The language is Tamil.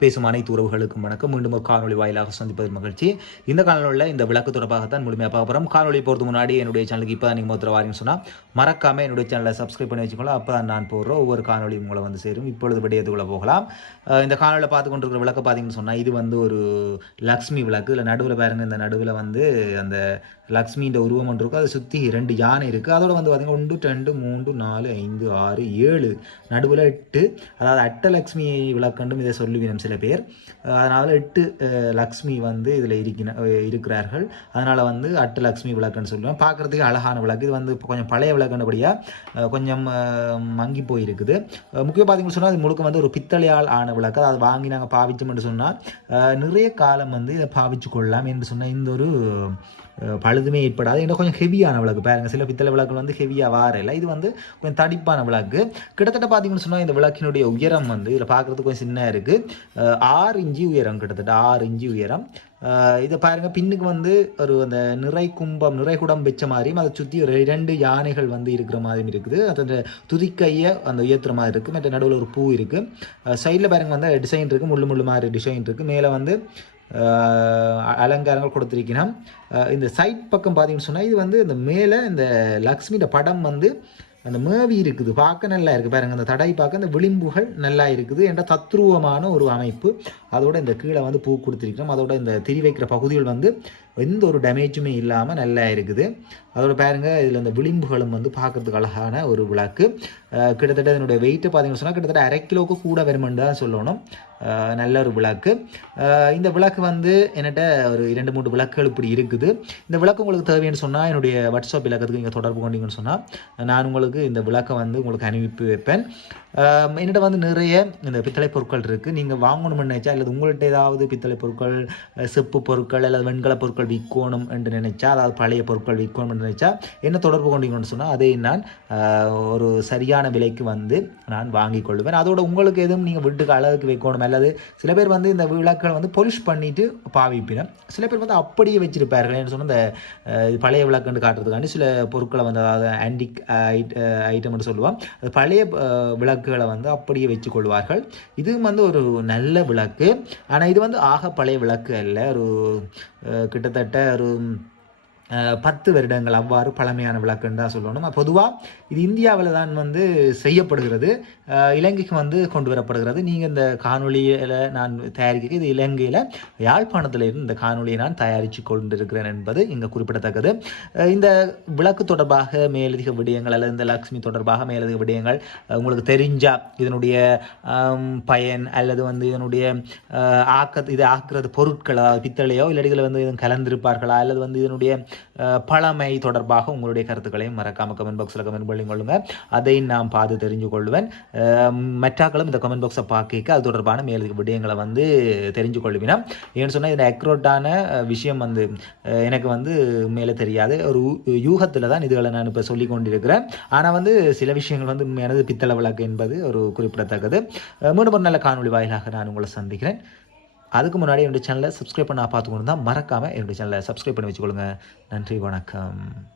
பேசும் அனைத்து உறவுகளுக்கும் வணக்கம். மீண்டும் ஒரு காணொலி வாயிலாக சந்திப்பது மகிழ்ச்சி. இந்த காணொலியில் இந்த விளக்கு தொடர்பாகத்தான் முழுமையாக பார்க்க போகிறோம் காணொலி போகிறது முன்னாடி என்னுடைய சேனலுக்கு இப்போ நீங்கள் மொத்தம் வாரின்னு சொன்னால் மறக்காமல் என்னுடைய சேனலை சப்ஸ்கிரைப் பண்ணி வச்சுக்கோங்களா அப்போ தான் நான் போடுறோம் ஒவ்வொரு காணொலி உங்களை வந்து சேரும். இப்பொழுது விடயத்துக்குள்ளே போகலாம். இந்த காணொலியில் பார்த்து கொண்டிருக்கிற விளக்கு பார்த்தீங்கன்னு சொன்னால் இது வந்து ஒரு லக்ஷ்மி விளக்கு. இல்லை நடுவில் பாருங்கள் இந்த நடுவில் வந்து அந்த லக்ஷ்மின்ற உருவம் ஒன்று இருக்கும் அதை சுற்றி ரெண்டு யானை இருக்குது அதோட வந்து பார்த்தீங்கன்னா ஒன்று ரெண்டு மூன்று நாலு ஐந்து ஆறு ஏழு. நடுவில் எட்டு. அதாவது அட்டலக்ஷ்மி விளக்கண்டும் இதை சொல்லுவினம் சில பேர். அதனால் எட்டு லக்ஷ்மி வந்து இதில் இருக்கின இருக்கிறார்கள். அதனால் வந்து அட்டு லக்ஷ்மி விளக்குன்னு சொல்லுவேன் பார்க்குறதுக்கு அழகான விளக்கு. இது வந்து இப்போ கொஞ்சம் பழைய விளக்குன்றபடியாக கொஞ்சம் மங்கி போயிருக்குது. முக்கிய முக்கியம் பார்த்தீங்கன்னு சொன்னால் அது முழுக்க வந்து ஒரு பித்தளையால் ஆன விளக்கு. அதை வாங்கி நாங்கள் பாவிச்சோம்னு சொன்னால் நிறைய காலம் வந்து இதை பாவிச்சு கொள்ளலாம் என்று சொன்ன இந்த ஒரு பழுதுமே ஏற்படாது. இன்னும் கொஞ்சம் ஹெவியான விளக்கு. பாருங்கள் சில பித்தளை விளக்குகள் வந்து ஹெவியாக வாரல. இது வந்து கொஞ்சம் தடிப்பான விளக்கு. கிட்டத்தட்ட பார்த்தீங்கன்னு சொன்னால் இந்த விளக்கினுடைய உயரம் வந்து இதில் பார்க்குறதுக்கு கொஞ்சம் சின்ன இருக்குது ஆறு இஞ்சி உயரம் கிட்டத்தட்ட. ஆறு இஞ்சி உயரம். இதை பாருங்க பின்னுக்கு வந்து ஒரு அந்த நிறை கும்பம் நிறை குடம் வச்ச மாதிரியும் அதை சுற்றி ஒரு இரண்டு யானைகள் வந்து இருக்கிற மாதிரியும் இருக்குது. அது அந்த துதிக்கையை அந்த உயர்த்துற மாதிரி இருக்குது மற்ற நடுவில் ஒரு பூ இருக்குது சைடில் பாருங்க வந்து டிசைன் இருக்குது முள்ளு முள்ளு மாதிரி டிசைன் இருக்குது மேலே வந்து அலங்காரங்கள் கொடுத்துருக்கணும் இந்த சைட் பக்கம் பார்த்தீங்கன்னு சொன்னால் இது வந்து இந்த மேலே இந்த லக்ஷ்மியோட படம் வந்து அந்த மேவி இருக்குது. பார்க்க நல்லா இருக்குது பாருங்கள் அந்த தடை பார்க்க அந்த விளிம்புகள் நல்லா இருக்குது என்ற தத்ரூவமான ஒரு அமைப்பு. அதோட இந்த கீழே வந்து பூ கொடுத்துருக்கிறோம். அதோட இந்த திரி வைக்கிற பகுதிகள் வந்து எந்த ஒரு டேமேஜுமே இல்லாமல் நல்லா இருக்குது. அதோட பாருங்கள் இதில் அந்த விளிம்புகளும் வந்து பார்க்குறதுக்கு அழகான ஒரு விளக்கு. கிட்டத்தட்ட இதனுடைய வெயிட்டு பார்த்தீங்கன்னு சொன்னால் கிட்டத்தட்ட அரை கிலோவுக்கு கூட வருமென்று தான் சொல்லணும். நல்ல ஒரு விளக்கு. இந்த விளக்கு வந்து என்னட்ட ஒரு இரண்டு மூன்று விளக்குகள் இப்படி இருக்குது. இந்த விளக்கு உங்களுக்கு தேவைன்னு சொன்னால் என்னுடைய வாட்ஸ்அப் இலக்கத்துக்கு நீங்கள் தொடர்பு கொண்டீங்கன்னு சொன்னால் நான் உங்களுக்கு இந்த விளக்கை வந்து உங்களுக்கு அனுப்பி வைப்பேன். என்னிட்ட வந்து நிறைய இந்த பித்தளை பொருட்கள் இருக்குது நீங்கள் வாங்கணும்னு நினைச்சா அல்லது உங்கள்கிட்ட ஏதாவது பித்தளை பொருட்கள் செப்பு பொருட்கள் அல்லது வெண்கல பொருட்கள் விற்கணும் என்று நினைச்சா அதாவது பழைய பொருட்கள் விற்கணும் என்று நினைச்சா என்ன தொடர்பு கொண்டீங்கன்னு சொன்னால் அதை நான் ஒரு சரியான விலைக்கு வந்து நான் வாங்கி கொள்வேன். அதோட உங்களுக்கு எதுவும் நீங்கள் வீட்டுக்கு அழகுக்கு வைக்கணும் அல்லது சில பேர் வந்து இந்த விளக்களை வந்து பொலிஷ் பண்ணிட்டு பாவிப்பினர் சில பேர் வந்து அப்படியே வச்சிருப்பார்கள் என்ன சொன்னால் இந்த பழைய விளக்குன்னு காட்டுறதுக்காண்டி சில பொருட்களை வந்து அதாவது ஆன்டிக் ஐட்டம்னு சொல்லுவோம் அது பழைய விளக்குகளை வந்து அப்படியே வச்சு கொள்வார்கள் இதுவும் வந்து ஒரு நல்ல விளக்கு. ஆனால் இது வந்து ஆக பழைய விளக்கு அல்ல. ஒரு கிட்டத்தட்ட கிட்டத்தட்ட ஒரு பத்து வருடங்கள் அவ்வாறு பழமையான விளக்குன்னு தான் சொல்லணும். பொதுவாக இது இந்தியாவில் தான் வந்து செய்யப்படுகிறது. இலங்கைக்கு வந்து கொண்டு வரப்படுகிறது. நீங்கள் இந்த காணொலியில் நான் தயாரிக்க இது இலங்கையில் யாழ்ப்பாணத்தில் இருந்து இந்த காணொலியை நான் தயாரித்து கொண்டிருக்கிறேன் என்பது இங்கே குறிப்பிடத்தக்கது. இந்த விளக்கு தொடர்பாக மேலதிக விடயங்கள் அல்லது இந்த லக்ஷ்மி தொடர்பாக மேலதிக விடயங்கள் உங்களுக்கு தெரிஞ்சால் இதனுடைய பயன் அல்லது வந்து இதனுடைய ஆக்க இது ஆக்குறது பொருட்கள் பித்தளையோ இல்லை இதில் வந்து எதுவும் கலந்திருப்பார்களா அல்லது வந்து இதனுடைய பழமை தொடர்பாக உங்களுடைய கருத்துக்களையும் மறக்காம கமெண்ட் பாக்ஸில் கமெண்ட் பண்ணி கொள்ளுங்க. அதை நான் பார்த்து தெரிஞ்சு கொள்வேன். மெட்டாக்களும் மற்றாக்களும் இந்த கமெண்ட் பாக்ஸை பார்க்க அது தொடர்பான மேலதிக விடயங்களை வந்து தெரிஞ்சு கொள்வினா ஏன்னு சொன்னால் இதில் அக்ரோட்டான விஷயம் வந்து எனக்கு வந்து மேலே தெரியாது. ஒரு யூகத்தில் தான் இதுகளை நான் இப்போ சொல்லி கொண்டிருக்கிறேன். ஆனால் வந்து சில விஷயங்கள் வந்து உண்மையானது பித்தளை விளக்கு என்பது ஒரு குறிப்பிடத்தக்கது. அஹ், மீண்டும் ஒரு நல்ல காணொளி வாயிலாக நான் உங்களை சந்திக்கிறேன். அதுக்கு முன்னாடி என்னுடைய சேனலை சப்ஸ்கிரைப் பண்ண பார்த்துக்கணும் தான் மறக்காமல் என்னுடைய சேனலை சப்ஸ்கிரைப் பண்ணி வச்சுக்கொள்ளுங்க. நன்றி வணக்கம்.